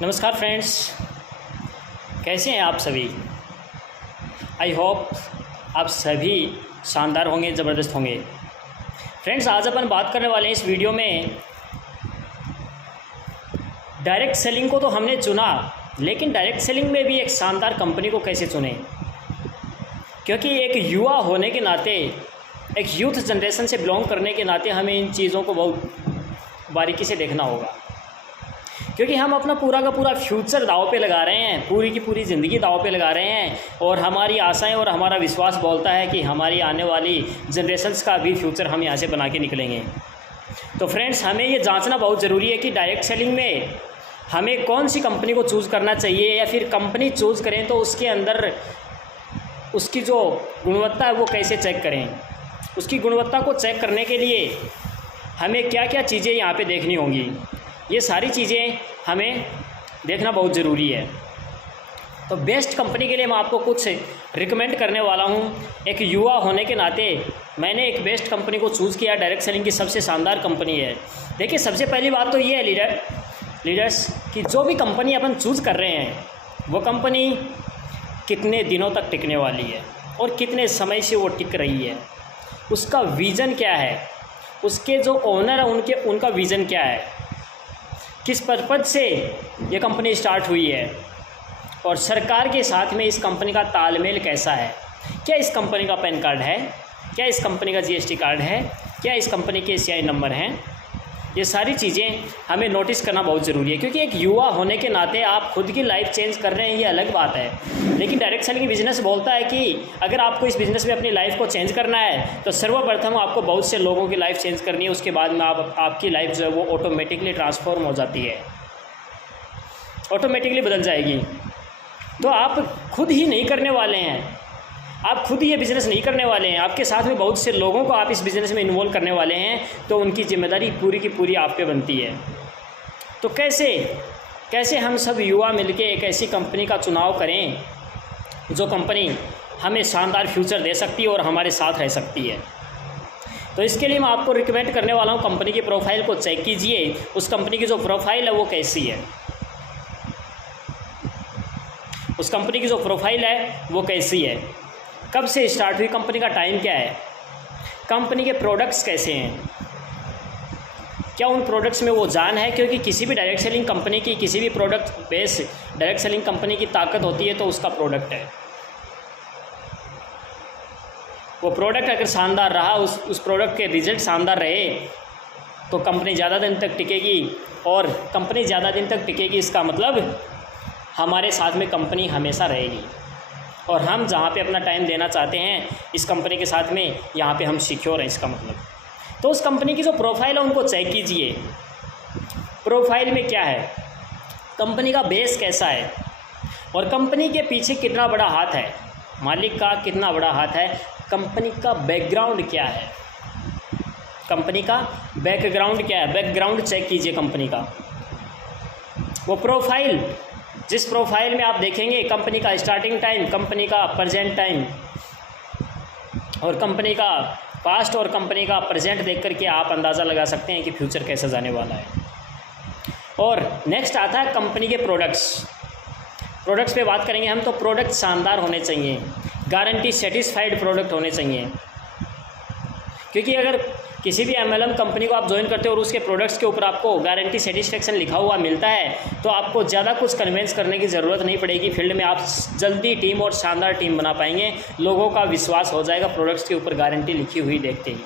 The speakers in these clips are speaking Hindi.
नमस्कार फ्रेंड्स, कैसे हैं आप सभी। आई होप आप सभी शानदार होंगे, ज़बरदस्त होंगे। फ्रेंड्स, आज अपन बात करने वाले हैं इस वीडियो में, डायरेक्ट सेलिंग को तो हमने चुना, लेकिन डायरेक्ट सेलिंग में भी एक शानदार कंपनी को कैसे चुनें। क्योंकि एक युवा होने के नाते, एक यूथ जनरेशन से बिलोंग करने के नाते हमें इन चीज़ों को बहुत बारीकी से देखना होगा। क्योंकि हम अपना पूरा का पूरा फ्यूचर दांव पे लगा रहे हैं, पूरी की पूरी ज़िंदगी दांव पे लगा रहे हैं, और हमारी आशाएं और हमारा विश्वास बोलता है कि हमारी आने वाली जनरेशन्स का भी फ्यूचर हम यहाँ से बना के निकलेंगे। तो फ्रेंड्स, हमें ये जांचना बहुत ज़रूरी है कि डायरेक्ट सेलिंग में हमें कौन सी कंपनी को चूज़ करना चाहिए, या फिर कंपनी चूज़ करें तो उसके अंदर उसकी जो गुणवत्ता है वो कैसे चेक करें। उसकी गुणवत्ता को चेक करने के लिए हमें क्या क्या चीज़ें यहाँ पे देखनी होंगी, ये सारी चीज़ें हमें देखना बहुत ज़रूरी है। तो बेस्ट कंपनी के लिए मैं आपको कुछ रिकमेंड करने वाला हूँ। एक युवा होने के नाते मैंने एक बेस्ट कंपनी को चूज़ किया, डायरेक्ट सेलिंग की सबसे शानदार कंपनी है। देखिए, सबसे पहली बात तो ये है लीडर्स कि जो भी कंपनी अपन चूज़ कर रहे हैं वो कंपनी कितने दिनों तक टिकने वाली है और कितने समय से वो टिक रही है, उसका विज़न क्या है, उसके जो ओनर है उनका विज़न क्या है, किस पर्पज़ से ये कंपनी स्टार्ट हुई है, और सरकार के साथ में इस कंपनी का तालमेल कैसा है। क्या इस कंपनी का पैन कार्ड है, क्या इस कंपनी का जीएसटी कार्ड है, क्या इस कंपनी के एसीआई नंबर हैं। ये सारी चीज़ें हमें नोटिस करना बहुत ज़रूरी है। क्योंकि एक युवा होने के नाते आप खुद की लाइफ चेंज कर रहे हैं, ये अलग बात है, लेकिन डायरेक्ट सेलिंग बिजनेस बोलता है कि अगर आपको इस बिज़नेस में अपनी लाइफ को चेंज करना है तो सर्वप्रथम आपको बहुत से लोगों की लाइफ चेंज करनी है। उसके बाद में आपकी लाइफ जो है वो ऑटोमेटिकली ट्रांसफॉर्म हो जाती है, ऑटोमेटिकली बदल जाएगी। तो आप खुद ही नहीं करने वाले हैं, आप खुद ही ये बिज़नेस नहीं करने वाले हैं, आपके साथ में बहुत से लोगों को आप इस बिज़नेस में इन्वॉल्व करने वाले हैं, तो उनकी जिम्मेदारी पूरी की पूरी आप पे बनती है। तो कैसे हम सब युवा मिलके एक ऐसी कंपनी का चुनाव करें जो कंपनी हमें शानदार फ्यूचर दे सकती है और हमारे साथ रह सकती है। तो इसके लिए मैं आपको रिकमेंड करने वाला हूँ, कंपनी की प्रोफाइल को चेक कीजिए। उस कंपनी की जो प्रोफाइल है वो कैसी है, उस कंपनी की जो प्रोफाइल है वो कैसी है, कब से स्टार्ट हुई, कंपनी का टाइम क्या है, कंपनी के प्रोडक्ट्स कैसे हैं, क्या उन प्रोडक्ट्स में वो जान है। क्योंकि किसी भी डायरेक्ट सेलिंग कंपनी की, किसी भी product base direct selling company की ताकत होती है तो उसका प्रोडक्ट है। वो प्रोडक्ट अगर शानदार रहा, उस प्रोडक्ट के रिजल्ट शानदार रहे तो कंपनी ज़्यादा दिन तक टिकेगी, और कंपनी ज़्यादा दिन तक टिकेगी इसका मतलब हमारे साथ में कंपनी हमेशा रहेगी, और हम जहाँ पे अपना टाइम देना चाहते हैं इस कंपनी के साथ में, यहाँ पे हम सिक्योर हैं इसका मतलब। तो उस कंपनी की जो प्रोफाइल है उनको चेक कीजिए। प्रोफाइल में क्या है, कंपनी का बेस कैसा है, और कंपनी के पीछे कितना बड़ा हाथ है, मालिक का कितना बड़ा हाथ है, कंपनी का बैकग्राउंड क्या है, कंपनी का बैकग्राउंड क्या है, बैकग्राउंड चेक कीजिए कंपनी का। वो प्रोफाइल, जिस प्रोफाइल में आप देखेंगे कंपनी का स्टार्टिंग टाइम, कंपनी का प्रेजेंट टाइम, और कंपनी का पास्ट और कंपनी का प्रेजेंट देख करके आप अंदाज़ा लगा सकते हैं कि फ्यूचर कैसा जाने वाला है। और नेक्स्ट आता है कंपनी के प्रोडक्ट्स पे बात करेंगे हम। तो प्रोडक्ट शानदार होने चाहिए, गारंटी सेटिस्फाइड प्रोडक्ट होने चाहिए। क्योंकि अगर किसी भी एमएलएम कंपनी को आप ज्वाइन करते हो और उसके प्रोडक्ट्स के ऊपर आपको गारंटी सेटिस्फेक्शन लिखा हुआ मिलता है तो आपको ज़्यादा कुछ कन्वेंस करने की ज़रूरत नहीं पड़ेगी। फील्ड में आप जल्दी टीम और शानदार टीम बना पाएंगे, लोगों का विश्वास हो जाएगा। प्रोडक्ट्स के ऊपर गारंटी लिखी हुई देखते ही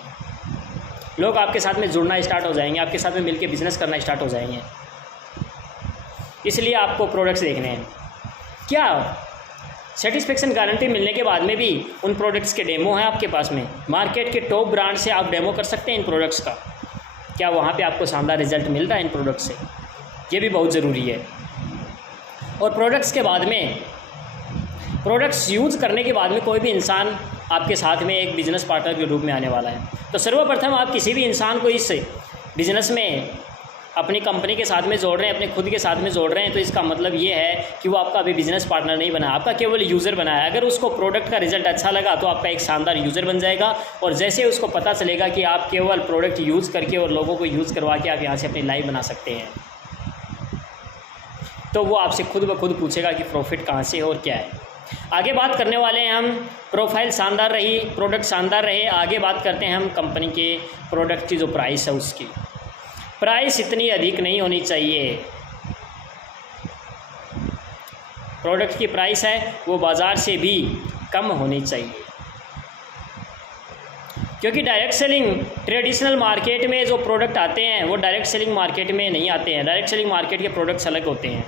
लोग आपके साथ में जुड़ना स्टार्ट हो जाएंगे, आपके साथ में मिलकर बिजनेस करना स्टार्ट हो जाएंगे। इसलिए आपको प्रोडक्ट्स देखने हैं। क्या सेटिस्फेक्शन गारंटी मिलने के बाद में भी उन प्रोडक्ट्स के डेमो हैं आपके पास में, मार्केट के टॉप ब्रांड से आप डेमो कर सकते हैं इन प्रोडक्ट्स का, क्या वहाँ पे आपको शानदार रिजल्ट मिल रहा है इन प्रोडक्ट्स से, ये भी बहुत ज़रूरी है। और प्रोडक्ट्स के बाद में, प्रोडक्ट्स यूज़ करने के बाद में कोई भी इंसान आपके साथ में एक बिज़नेस पार्टनर के रूप में आने वाला है। तो सर्वप्रथम आप किसी भी इंसान को इस बिज़नेस में अपनी कंपनी के साथ में जोड़ रहे हैं, अपने खुद के साथ में जोड़ रहे हैं, तो इसका मतलब ये है कि वो आपका अभी बिज़नेस पार्टनर नहीं बना, आपका केवल यूज़र बना है। अगर उसको प्रोडक्ट का रिजल्ट अच्छा लगा तो आपका एक शानदार यूज़र बन जाएगा, और जैसे उसको पता चलेगा कि आप केवल प्रोडक्ट यूज़ करके और लोगों को यूज़ करवा के आप यहाँ से अपनी लाइफ बना सकते हैं, तो वो आपसे खुद ब खुद पूछेगा कि प्रॉफिट कहाँ से है और क्या है। आगे बात करने वाले हैं हम, प्रोफाइल शानदार रही, प्रोडक्ट शानदार रहे। आगे बात करते हैं हम कंपनी के प्रोडक्ट की जो प्राइस है उसकी। प्राइस इतनी अधिक नहीं होनी चाहिए। प्रोडक्ट की प्राइस है वो बाज़ार से भी कम होनी चाहिए, क्योंकि डायरेक्ट सेलिंग ट्रेडिशनल मार्केट में जो प्रोडक्ट आते हैं वो डायरेक्ट सेलिंग मार्केट में नहीं आते हैं। डायरेक्ट सेलिंग मार्केट के प्रोडक्ट्स अलग होते हैं।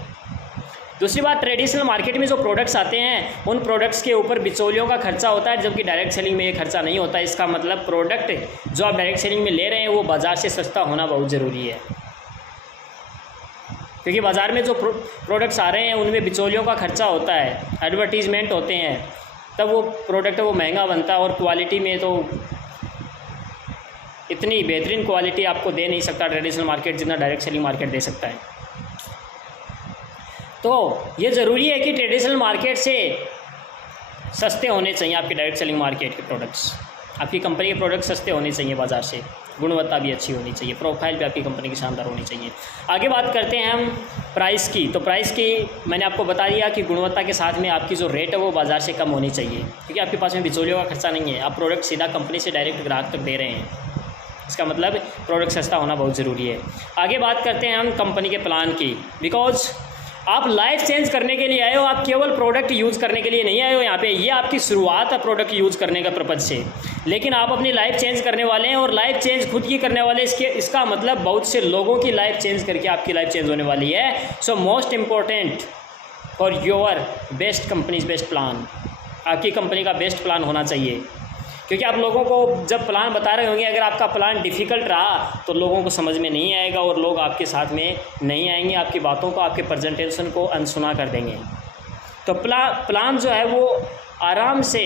दूसरी बात, ट्रेडिशनल मार्केट में जो प्रोडक्ट्स आते हैं उन प्रोडक्ट्स के ऊपर बिचौलियों का खर्चा होता है, जबकि डायरेक्ट सेलिंग में ये खर्चा नहीं होता। इसका मतलब प्रोडक्ट जो आप डायरेक्ट सेलिंग में ले रहे हैं वो बाज़ार से सस्ता होना बहुत ज़रूरी है, क्योंकि बाज़ार में जो प्रोडक्ट्स आ रहे हैं उनमें बिचौलियों का खर्चा होता है, एडवर्टीज़मेंट होते हैं, तब वो प्रोडक्ट वो महंगा बनता है। और क्वालिटी में तो इतनी बेहतरीन क्वालिटी आपको दे नहीं सकता ट्रेडिशनल मार्केट जितना डायरेक्ट सेलिंग मार्केट दे सकता है। तो ये ज़रूरी है कि ट्रेडिशनल मार्केट से सस्ते होने चाहिए आपके डायरेक्ट सेलिंग मार्केट के प्रोडक्ट्स। आपकी कंपनी के प्रोडक्ट्स सस्ते होने चाहिए बाज़ार से, गुणवत्ता भी अच्छी होनी चाहिए, प्रोफाइल भी आपकी कंपनी की शानदार होनी चाहिए। आगे बात करते हैं हम प्राइस की। तो प्राइस की मैंने आपको बता दिया कि गुणवत्ता के साथ में आपकी जो रेट है वो बाज़ार से कम होनी चाहिए, क्योंकि आपके पास में बिचौलियों का खर्चा नहीं है। आप प्रोडक्ट सीधा कंपनी से डायरेक्ट ग्राहक तक दे रहे हैं, इसका मतलब प्रोडक्ट सस्ता होना बहुत ज़रूरी है। आगे बात करते हैं हम कंपनी के प्लान की। बिकॉज आप लाइफ चेंज करने के लिए आए हो, आप केवल प्रोडक्ट यूज़ करने के लिए नहीं आए हो यहाँ पे। ये आपकी शुरुआत है प्रोडक्ट यूज़ करने का पर्पज़ से, लेकिन आप अपनी लाइफ चेंज करने वाले हैं और लाइफ चेंज खुद की करने वाले। इसका मतलब बहुत से लोगों की लाइफ चेंज करके आपकी लाइफ चेंज होने वाली है। So most important for your best companies best plan, आपकी कंपनी का बेस्ट प्लान होना चाहिए, क्योंकि आप लोगों को जब प्लान बता रहे होंगे, अगर आपका प्लान डिफ़िकल्ट रहा तो लोगों को समझ में नहीं आएगा और लोग आपके साथ में नहीं आएंगे, आपकी बातों को, आपके प्रेजेंटेशन को अनसुना कर देंगे। तो प्लान जो है वो आराम से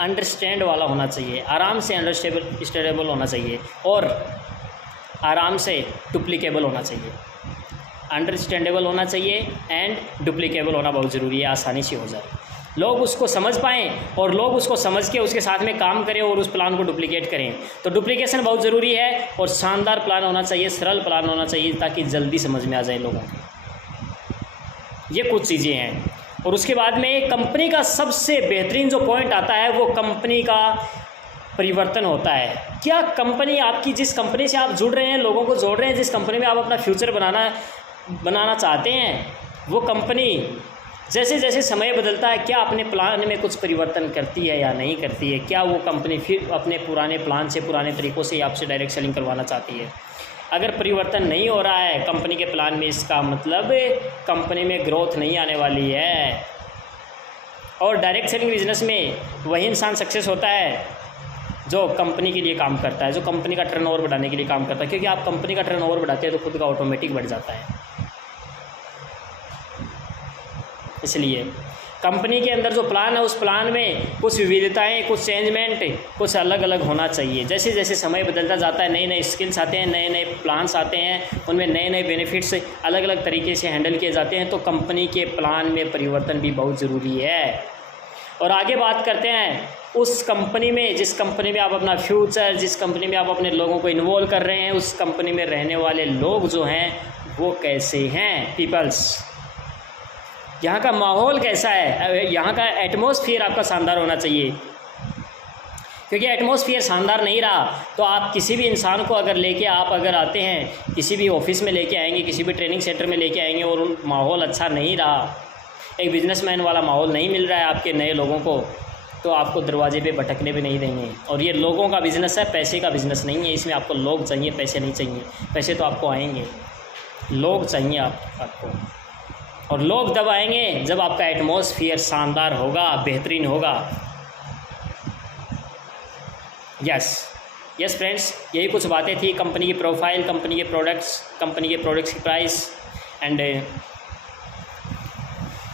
अंडरस्टैंड वाला होना चाहिए, आराम से अंडरस्टैंडेबल होना चाहिए और आराम से डुप्लीकेबल होना चाहिए। अंडरस्टैंडेबल होना चाहिए एंड डुप्लीकेबल होना बहुत ज़रूरी है, आसानी से हो जाए, लोग उसको समझ पाएँ और लोग उसको समझ के उसके साथ में काम करें और उस प्लान को डुप्लीकेट करें। तो डुप्लीकेशन बहुत ज़रूरी है और शानदार प्लान होना चाहिए, सरल प्लान होना चाहिए, ताकि जल्दी समझ में आ जाए लोगों को। ये कुछ चीज़ें हैं। और उसके बाद में कंपनी का सबसे बेहतरीन जो पॉइंट आता है वो कंपनी का परिवर्तन होता है। क्या कंपनी आपकी, जिस कंपनी से आप जुड़ रहे हैं, लोगों को जोड़ रहे हैं, जिस कंपनी में आप अपना फ्यूचर बनाना चाहते हैं, वो कंपनी जैसे जैसे समय बदलता है क्या अपने प्लान में कुछ परिवर्तन करती है या नहीं करती है? क्या वो कंपनी फिर अपने पुराने प्लान से, पुराने तरीक़ों से आपसे डायरेक्ट सेलिंग करवाना चाहती है? अगर परिवर्तन नहीं हो रहा है कंपनी के प्लान में, इसका मतलब कंपनी में ग्रोथ नहीं आने वाली है। और डायरेक्ट सेलिंग बिजनेस में वही इंसान सक्सेस होता है जो कंपनी के लिए काम करता है, जो कंपनी का टर्नओवर बढ़ाने के लिए काम करता है, क्योंकि आप कंपनी का टर्नओवर बढ़ाते हैं तो खुद का ऑटोमेटिक बढ़ जाता है। इसलिए कंपनी के अंदर जो प्लान है उस प्लान में कुछ विविधताएं, कुछ चेंजमेंट, कुछ अलग अलग होना चाहिए। जैसे जैसे समय बदलता जाता है, नए नए स्किल्स आते हैं, नए नए प्लान्स आते हैं, उनमें नए नए बेनिफिट्स अलग अलग तरीके से हैंडल किए जाते हैं। तो कंपनी के प्लान में परिवर्तन भी बहुत ज़रूरी है। और आगे बात करते हैं उस कंपनी में, जिस कंपनी में आप अपना फ्यूचर, जिस कंपनी में आप अपने लोगों को इन्वॉल्व कर रहे हैं, उस कंपनी में रहने वाले लोग जो हैं वो कैसे हैं, पीपल्स, यहाँ का माहौल कैसा है, यहाँ का एटमॉस्फेयर आपका शानदार होना चाहिए। क्योंकि एटमॉस्फेयर शानदार नहीं रहा तो आप किसी भी इंसान को अगर लेके आप अगर आते हैं, किसी भी ऑफिस में लेके आएंगे, किसी भी ट्रेनिंग सेंटर में लेके आएंगे और उन माहौल अच्छा नहीं रहा, एक बिजनेसमैन वाला माहौल नहीं मिल रहा है आपके नए लोगों को, तो आपको दरवाजे पे भटकने भी नहीं देंगे। और ये लोगों का बिज़नेस है, पैसे का बिज़नेस नहीं है। इसमें आपको लोग चाहिए, पैसे नहीं चाहिए। पैसे तो आपको आएंगे, लोग चाहिए आपको। और लोग तब आएंगे जब आपका एटमॉस्फेयर शानदार होगा, बेहतरीन होगा। यस फ्रेंड्स, यही कुछ बातें थी कंपनी की प्रोफाइल, कंपनी के प्रोडक्ट्स की प्राइस एंड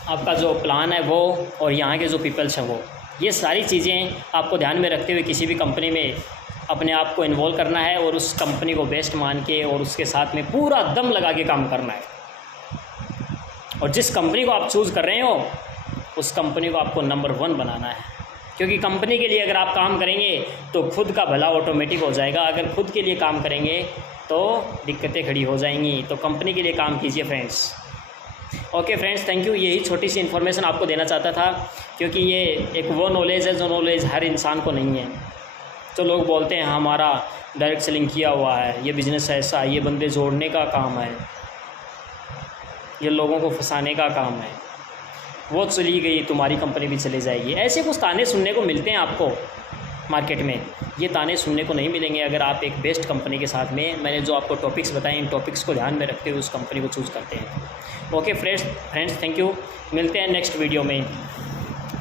आपका जो प्लान है वो, और यहाँ के जो पीपल्स हैं वो। ये सारी चीज़ें आपको ध्यान में रखते हुए किसी भी कंपनी में अपने आप को इन्वॉल्व करना है और उस कंपनी को बेस्ट मान के और उसके साथ में पूरा दम लगा के काम करना है। और जिस कंपनी को आप चूज़ कर रहे हो उस कंपनी को आपको नंबर 1 बनाना है। क्योंकि कंपनी के लिए अगर आप काम करेंगे तो खुद का भला ऑटोमेटिक हो जाएगा। अगर खुद के लिए काम करेंगे तो दिक्कतें खड़ी हो जाएंगी। तो कंपनी के लिए काम कीजिए friends. Okay friends, thank you. यही छोटी सी इन्फॉर्मेशन आपको देना चाहता था, क्योंकि ये एक वो नॉलेज है जो नॉलेज हर इंसान को नहीं है। तो लोग बोलते हैं हमारा डायरेक्ट सेलिंग किया हुआ है, ये बिज़नेस ऐसा है, ये बंदे जोड़ने का काम है, ये लोगों को फंसाने का काम है, वो चली गई तुम्हारी कंपनी भी चली जाएगी। ऐसे कुछ ताने सुनने को मिलते हैं आपको मार्केट में। ये ताने सुनने को नहीं मिलेंगे अगर आप एक बेस्ट कंपनी के साथ में, मैंने जो आपको टॉपिक्स बताए, इन टॉपिक्स को ध्यान में रखते हुए उस कंपनी को चूज़ करते हैं। Okay friends, thank you. मिलते हैं नेक्स्ट वीडियो में।